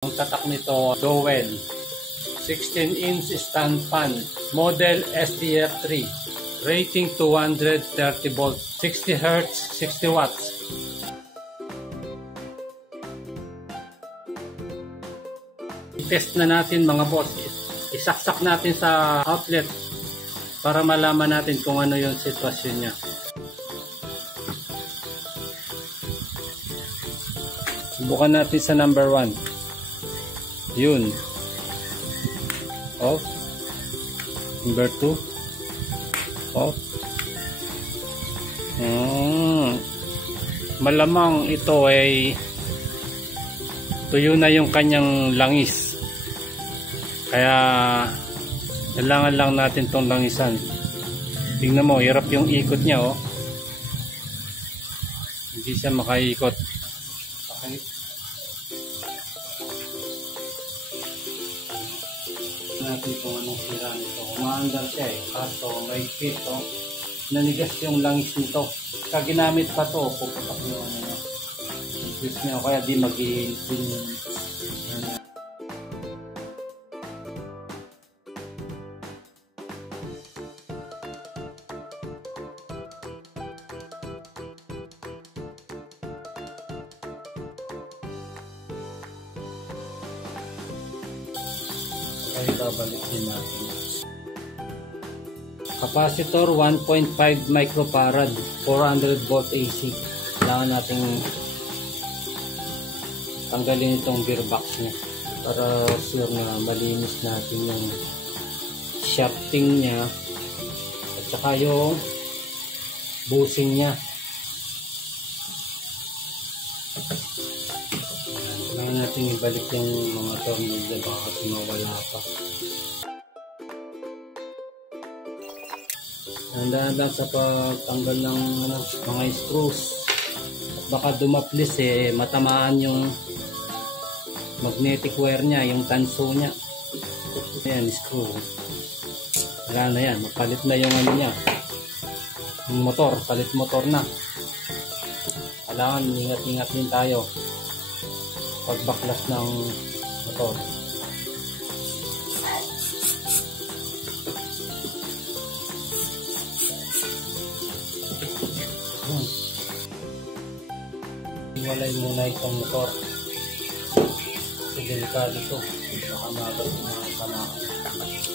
Ang tatak nito, Dowel 16-inch stand fan, model SDF3, rating 230 volts, 60 Hz, 60 watts. I-test na natin mga boss. Isaksak natin sa outlet para malaman natin kung ano yung sitwasyon niya. Subukan natin sa number 1. Yun. Off. Number 2. Off. Malamang ito ay tuyo na yung kanyang langis. Kaya kailangan lang natin tong langisan. Tingnan mo, hirap yung ikot niya, oh. Hindi siya makaikot. Okay. Natin kung anong sira nito. Umaandar siya eh. Kaso may fit, oh. Nanigas yung langis nito. Kaya ginamit pa to, puputak yung ano niya. Twist niya, kaya di mag-i-tin yung ay babalik din natin. Capacitor 1.5 microfarad, 400 volt AC. Kailangan natin tanggalin itong gear box niya para sure na malinis natin yung shafting niya at saka yung bushing niya. Kailangan natin ibalik yung mga tornilyo baka kasi mawala pa. Dahan-dahan sa pagtanggal ng mga screws at baka dumaplis eh, matamaan yung magnetic wire niya, yung tanso niya. Ayan, screw. Wala na yan, mapalit na yung ano niya, yung motor, palit motor na. Kailangan ingat-ingat din tayo pagbaklas ng motor. Iwalay muna itong motor kasi delikado ito, baka magal mga panahon.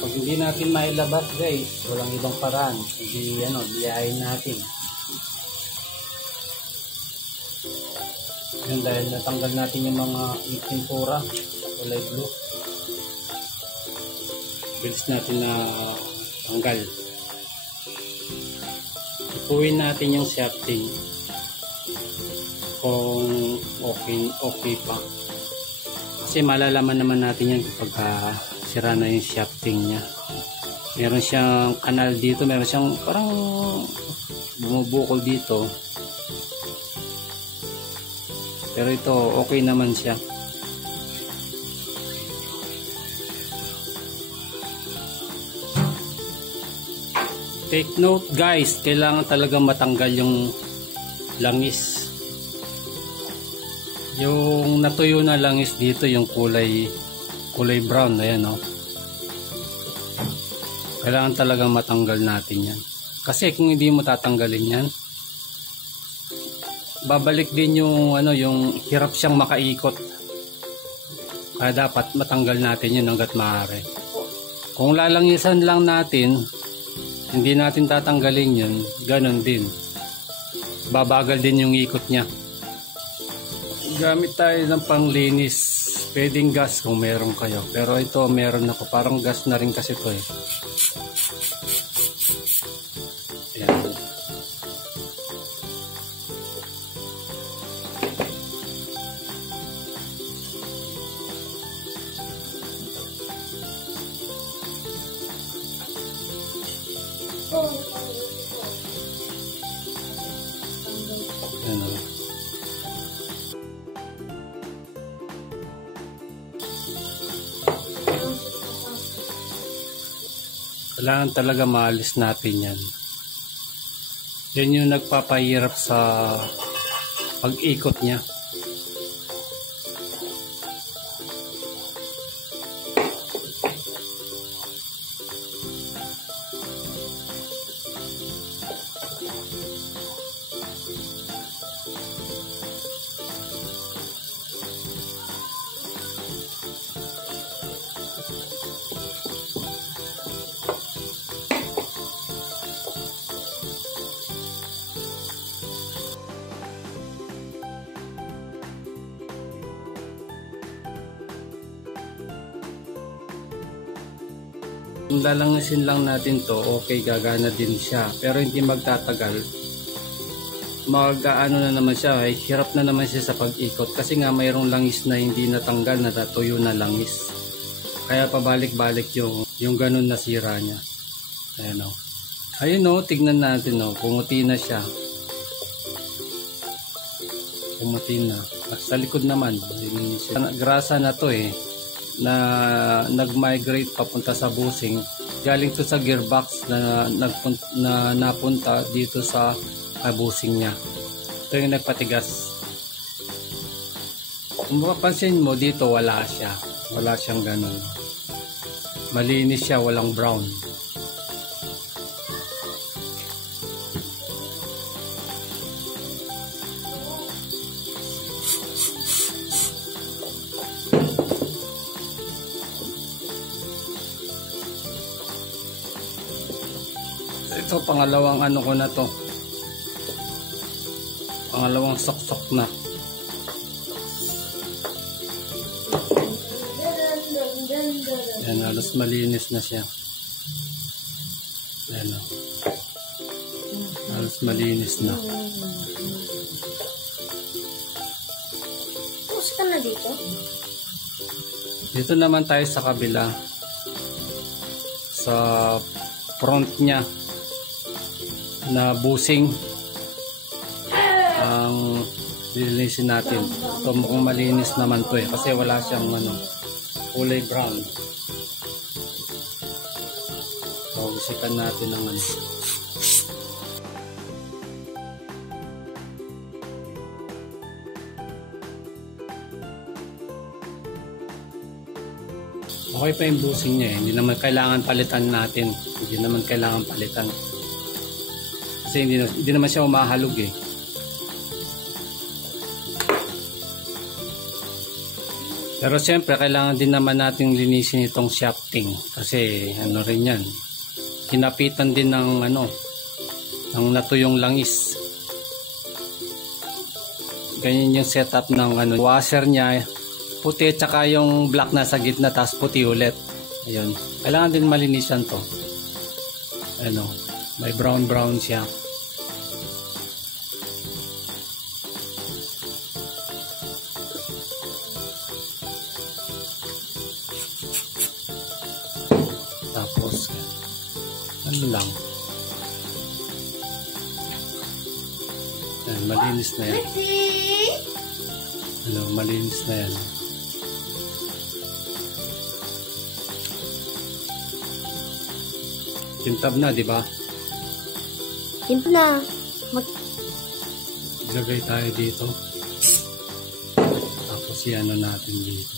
Pag hindi natin mailabas guys, walang ibang paraan, hindi liyahin natin yun dahil natanggal natin yung mga pintura kulay blue. Bilis natin na tanggal. Ipuin natin yung shafting kung okay pa. Kasi malalaman naman natin yan kapag sira na yung shafting niya. Meron siyang kanal dito, meron siyang parang bumubukol dito. Pero ito okay naman siya. Take note guys, kailangan talaga matanggal yung langis. Yung natuyo na langis dito, yung kulay brown, ayan oh. Kailangan talagang matanggal natin yan. Kasi kung hindi mo tatanggalin yan, babalik din yung yung hirap siyang makaikot. Kaya dapat matanggal natin yun hangga't maaari. Kung lalangisan lang natin, hindi natin tatanggalin yun, ganun din. Babagal din yung ikot niya. Gamit tayo ng panglinis. Pwedeng gas kung meron kayo. Pero ito meron ako. Parang gas na rin kasi ito eh. Ayan. Ayan. Kailangan talaga maalis natin yan. Yan yung nagpapahirap sa pag-ikot niya. Kung lalangasin lang natin to, okay, gagana din siya. Pero hindi magtatagal. Mag-ano na naman siya, hirap na naman siya sa pag-ikot. Kasi nga mayroong langis na hindi natanggal, natuyo na langis. Kaya pabalik-balik yung ganun na sira niya. Ayan o. Ayun o, tignan natin o. Pumuti na siya. Pumuti na. Sa likod naman. Grasa na to na nag-migrate papunta sa busing. Galing to sa gearbox na napunta dito sa busing niya. Ito yung nagpatigas. Kung mapapansin mo dito, wala siya. Wala siyang ganun. Malinis siya, walang brown. Ito, pangalawang ano ko na to. Pangalawang sok-sok na. Yan, halos malinis na siya. Yan o. Halos malinis na. Puso ka na dito? Dito naman tayo sa kabila. Sa front niya. Na busing ang lilinisin natin. Ito mukhang malinis naman to kasi wala siyang kulay brown. So bisikan natin ng okay pa yung busing niya hindi naman kailangan palitan natin. Hindi naman kailangan palitan. Kasi hindi naman siya umahalog Pero siyempre kailangan din naman nating linisin itong shafting kasi ano rin yan. Hinapitan din ng ng natuyong langis. Ganyan yung setup ng washer niya. Puti tsaka yung black na sa gitna tapos puti ulit. Ayun. Kailangan din malinisan to. May brown siya. Tapos lang. Ayan, malinis na yan. Malinis na yan. Tintab na, di ba? Tintab na. Ilagay tayo dito. Tapos i-ano natin dito.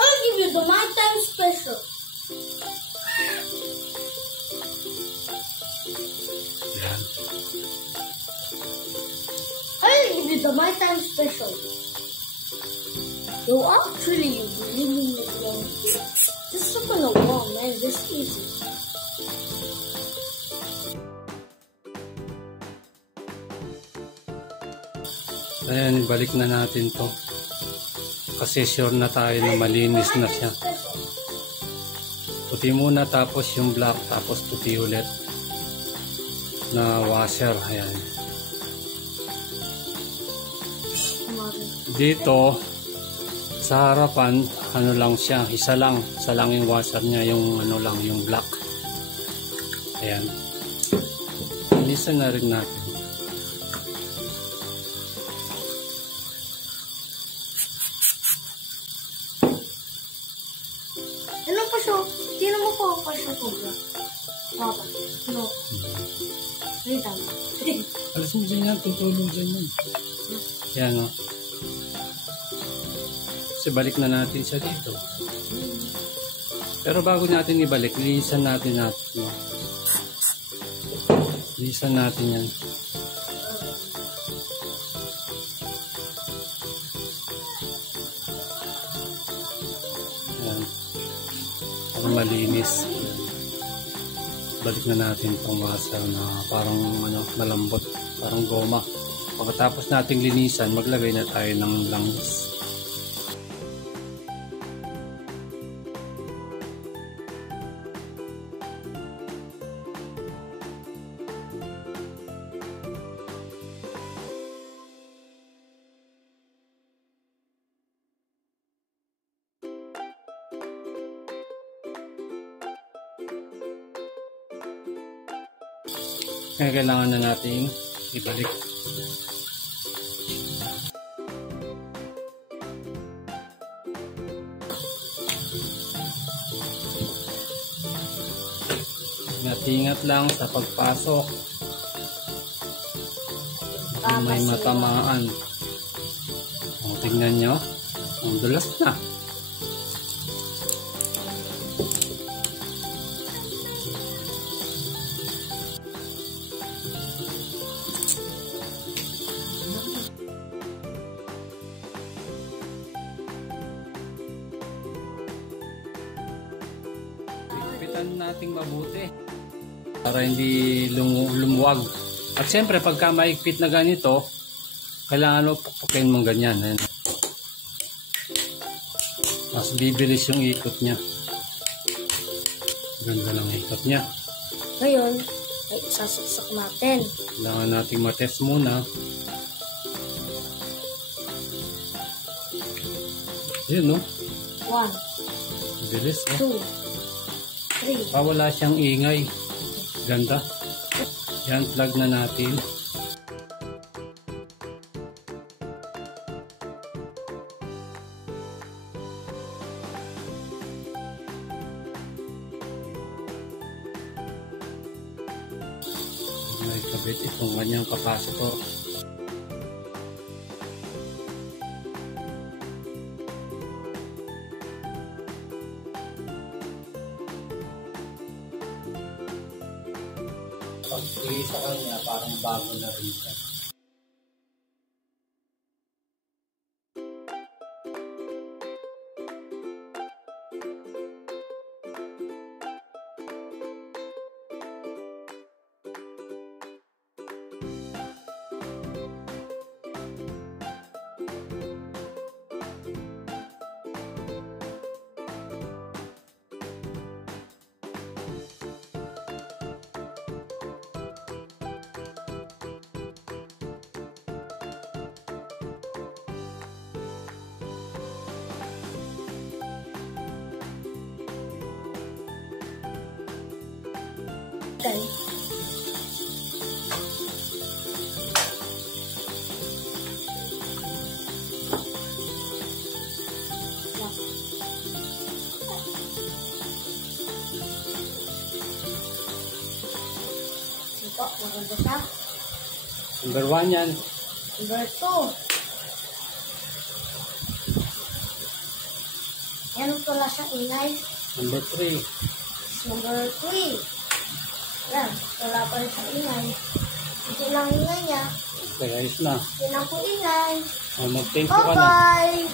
I'll give you the my time special. Yan. I'll give you the my time special. Yo, actually, you really know. This is not gonna wrong, man. This is easy. Ayan, balik na natin to. Kasi sure na tayo na malinis na siya. Puti muna tapos yung black tapos puti ulit na washer. Ayan. Dito sa harapan lang siya, isa lang yung washer niya, yung yung black. Ayan. Linisan na rin natin. Ano pa siya? Sino mo po pa siya sobra? Papa. No. Wait lang. Alas mo dyan yan, tutulong dyan yan. Yan o. Kasi balik na natin siya dito. Pero bago natin ibalik, linisan natin. Linisan natin yan. Yan. Para malinis. Yan. Balik na natin itong washer na parang malambot. Parang goma. Pagkatapos nating linisan, maglagay na tayo ng langis. Kaya kailangan na nating ibalik. Ingat lang sa pagpasok. May matamaan. O, tingnan nyo. Ang dulas na. Higpitan nating mabuti para hindi lumuwag. At siyempre pagka maigpit na ganito, kailangan mo pupukin mong ganyan. Ayan. Mas bibilis yung ikot niya. Ganda lang ikot niya. Ngayon, ay sasaksak natin. Kailangan nating matest muna. Yun, no? 1, Bilis, 2, 3. wala siyang ingay. Ganda. Yan, plug na natin. May kabit itong kanyang capacitor. Pag-tuloy sa kanya, parang bago na rin siya. Okay. Ito, maganda siya. Number 1 yan. Number 2. Yan, wala siyang ingay. Number 3. Number 3. Yan, wala pa rin siyang ingay. Ito lang ingay niya. Okay, ayos na. Yan ang po ingay. Mag-thank you ka na. Bye-bye!